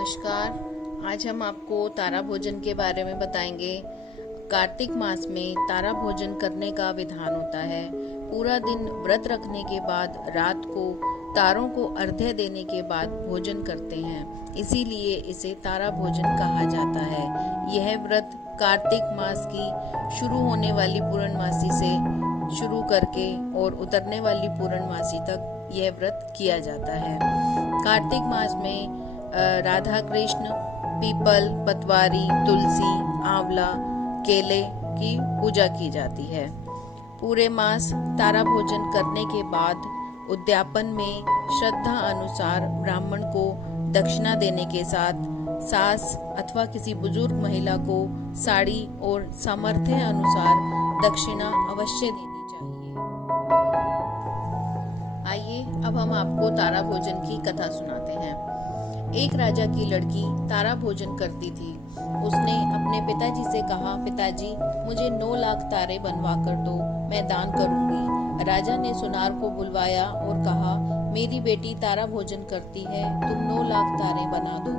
नमस्कार। आज हम आपको तारा भोजन के बारे में बताएंगे। कार्तिक मास में तारा भोजन करने का विधान होता है। पूरा दिन व्रत रखने के बाद रात को तारों को अर्घ्य देने के बाद भोजन करते हैं, इसीलिए इसे तारा भोजन कहा जाता है। यह व्रत कार्तिक मास की शुरू होने वाली पूर्णमासी से शुरू करके और उतरने वाली पूर्णमासी तक यह व्रत किया जाता है। कार्तिक मास में राधा कृष्ण, पीपल, पतवारी, तुलसी, आंवला, केले की पूजा की जाती है। पूरे मास तारा भोजन करने के बाद उद्यापन में श्रद्धा अनुसार ब्राह्मण को दक्षिणा देने के साथ सास अथवा किसी बुजुर्ग महिला को साड़ी और सामर्थ्य अनुसार दक्षिणा अवश्य देनी चाहिए। आइए अब हम आपको तारा भोजन की कथा सुनाते हैं। एक राजा की लड़की तारा भोजन करती थी। उसने अपने पिताजी से कहा, पिताजी मुझे 9 लाख तारे बनवा कर दो, मैं दान करूंगी। राजा ने सुनार को बुलवाया और कहा, मेरी बेटी तारा भोजन करती है, तुम 9 लाख तारे बना दो।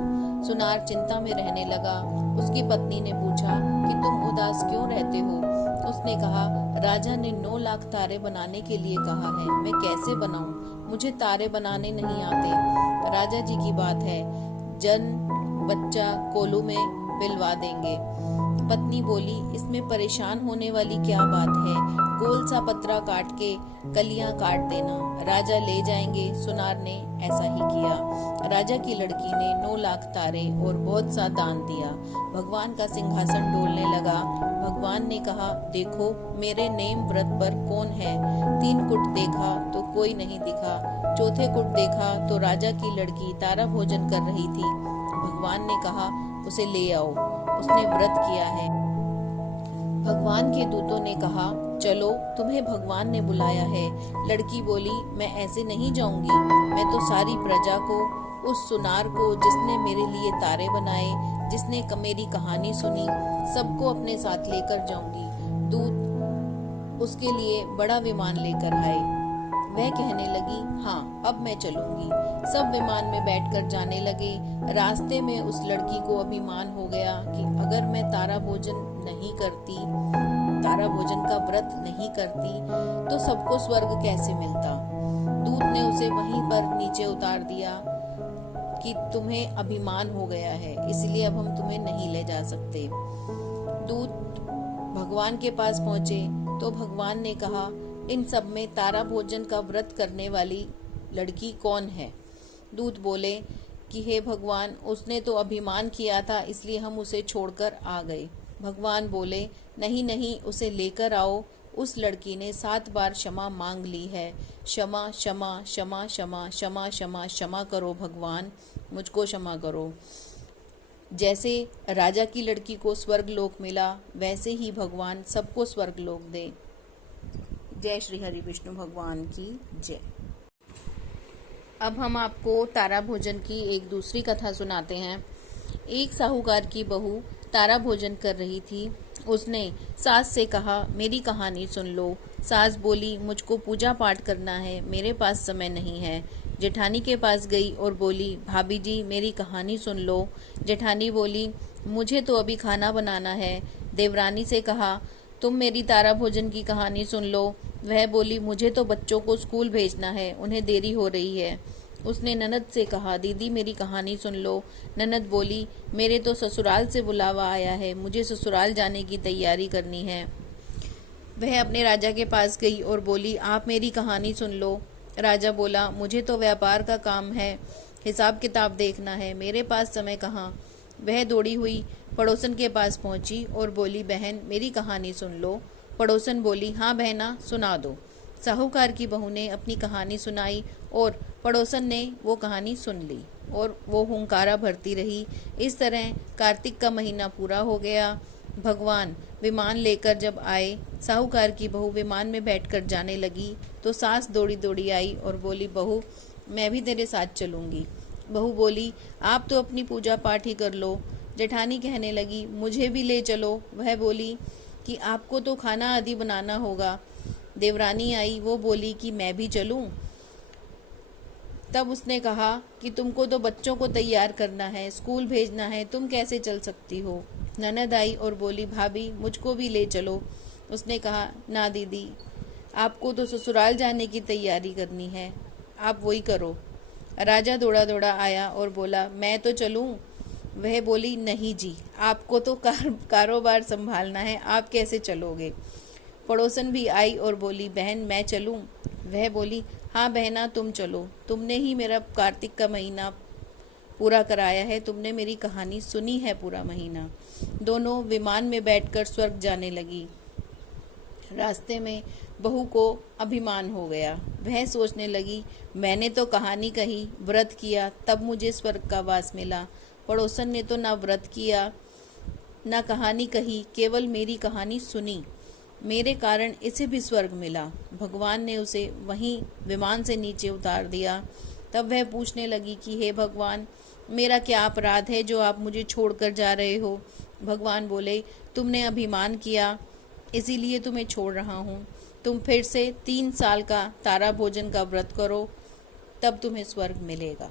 सुनार चिंता में रहने लगा। उसकी पत्नी ने पूछा कि तुम उदास क्यों रहते हो? उसने कहा, राजा ने 9 लाख तारे बनाने के लिए कहा है, मैं कैसे बनाऊं? मुझे तारे बनाने नहीं आते। राजा जी की बात है, बच्चा कोलू में पिलवा देंगे। पत्नी बोली, इसमें परेशान होने वाली क्या बात है? गोल सा पत्रा काट के कलियां काट देना, राजा ले जाएंगे। सुनार ने ऐसा ही किया। राजा की लड़की ने 9 लाख तारे और बहुत सा दान दिया। भगवान का सिंहासन डोलने लगा। भगवान ने कहा, देखो मेरे नेम व्रत पर कौन है? 3 कुट देखा तो कोई नहीं दिखा। चौथे कुट देखा तो राजा की लड़की तारा भोजन कर रही थी। भगवान ने कहा, उसे ले आओ, उसने व्रत किया है। भगवान के दूतों ने कहा, चलो तुम्हें भगवान ने बुलाया है। लड़की बोली, मैं ऐसे नहीं जाऊंगी, मैं तो सारी प्रजा को, उस सुनार को जिसने मेरे लिए तारे बनाए, जिसने मेरी कहानी सुनी, सबको अपने साथ लेकर जाऊंगी। दूत उसके लिए बड़ा विमान लेकर आए। वह कहने लगी, हाँ अब मैं चलूंगी। सब विमान में बैठकर जाने लगे। रास्ते में उस लड़की को अभिमान हो गया कि अगर मैं तारा भोजन नहीं करती, तारा भोजन का व्रत नहीं करती, तो सबको स्वर्ग कैसे मिलता? दूत ने उसे वहीं पर नीचे उतार दिया कि तुम्हें अभिमान हो गया है, इसलिए अब हम तुम्हें नहीं ले जा सकते। दूत भगवान के पास पहुंचे तो भगवान ने कहा, इन सब में तारा भोजन का व्रत करने वाली लड़की कौन है? दूत बोले कि हे भगवान, उसने तो अभिमान किया था, इसलिए हम उसे छोड़कर आ गए। भगवान बोले, नहीं नहीं, उसे लेकर आओ। उस लड़की ने 7 बार क्षमा मांग ली है। क्षमा क्षमा क्षमा क्षमा क्षमा क्षमा क्षमा करो भगवान, मुझको क्षमा करो। जैसे राजा की लड़की को स्वर्ग लोक मिला, वैसे ही भगवान सबको स्वर्ग लोक दे। जय श्री हरि विष्णु भगवान की जय। अब हम आपको तारा भोजन की एक दूसरी कथा सुनाते हैं। एक साहूकार की बहू तारा भोजन कर रही थी। उसने सास से कहा, मेरी कहानी सुन लो। सास बोली, मुझको पूजा पाठ करना है, मेरे पास समय नहीं है। जेठानी के पास गई और बोली, भाभी जी मेरी कहानी सुन लो। जेठानी बोली, मुझे तो अभी खाना बनाना है। देवरानी से कहा, तुम मेरी तारा भोजन की कहानी सुन लो। वह बोली, मुझे तो बच्चों को स्कूल भेजना है, उन्हें देरी हो रही है। उसने ननद से कहा, दीदी मेरी कहानी सुन लो। ननद बोली, मेरे तो ससुराल से बुलावा आया है, मुझे ससुराल जाने की तैयारी करनी है। वह अपने राजा के पास गई और बोली, आप मेरी कहानी सुन लो। राजा बोला, मुझे तो व्यापार का काम है, हिसाब किताब देखना है, मेरे पास समय कहाँ। वह दौड़ी हुई पड़ोसन के पास पहुंची और बोली, बहन मेरी कहानी सुन लो। पड़ोसन बोली, हाँ बहना सुना दो। साहूकार की बहू ने अपनी कहानी सुनाई और पड़ोसन ने वो कहानी सुन ली और वो हुंकारा भरती रही। इस तरह कार्तिक का महीना पूरा हो गया। भगवान विमान लेकर जब आए, साहूकार की बहू विमान में बैठकर जाने लगी तो सास दौड़ी दौड़ी आई और बोली, बहू मैं भी तेरे साथ चलूंगी। बहू बोली, आप तो अपनी पूजा पाठ ही कर लो। जेठानी कहने लगी, मुझे भी ले चलो। वह बोली कि आपको तो खाना आदि बनाना होगा। देवरानी आई, वो बोली कि मैं भी चलूं। तब उसने कहा कि तुमको तो बच्चों को तैयार करना है, स्कूल भेजना है, तुम कैसे चल सकती हो। ननद आई और बोली, भाभी मुझको भी ले चलो। उसने कहा, ना दीदी, आपको तो ससुराल जाने की तैयारी करनी है, आप वही करो। राजा दौड़ा दौड़ा आया और बोला, मैं तो चलूं। वह बोली, नहीं जी, आपको तो कारोबार संभालना है, आप कैसे चलोगे। पड़ोसन भी आई और बोली, बहन मैं चलूं। वह बोली, हाँ बहना तुम चलो, तुमने ही मेरा कार्तिक का महीना पूरा कराया है, तुमने मेरी कहानी सुनी है पूरा महीना। दोनों विमान में बैठकर स्वर्ग जाने लगी। रास्ते में बहू को अभिमान हो गया। वह सोचने लगी, मैंने तो कहानी कही, व्रत किया, तब मुझे स्वर्ग का वास मिला। पड़ोसन ने तो ना व्रत किया ना कहानी कही, केवल मेरी कहानी सुनी, मेरे कारण इसे भी स्वर्ग मिला। भगवान ने उसे वहीं विमान से नीचे उतार दिया। तब वह पूछने लगी कि हे भगवान, मेरा क्या अपराध है जो आप मुझे छोड़कर जा रहे हो। भगवान बोले, तुमने अभिमान किया, इसीलिए तुम्हें छोड़ रहा हूँ। तुम फिर से 3 साल का तारा भोजन का व्रत करो, तब तुम्हें स्वर्ग मिलेगा।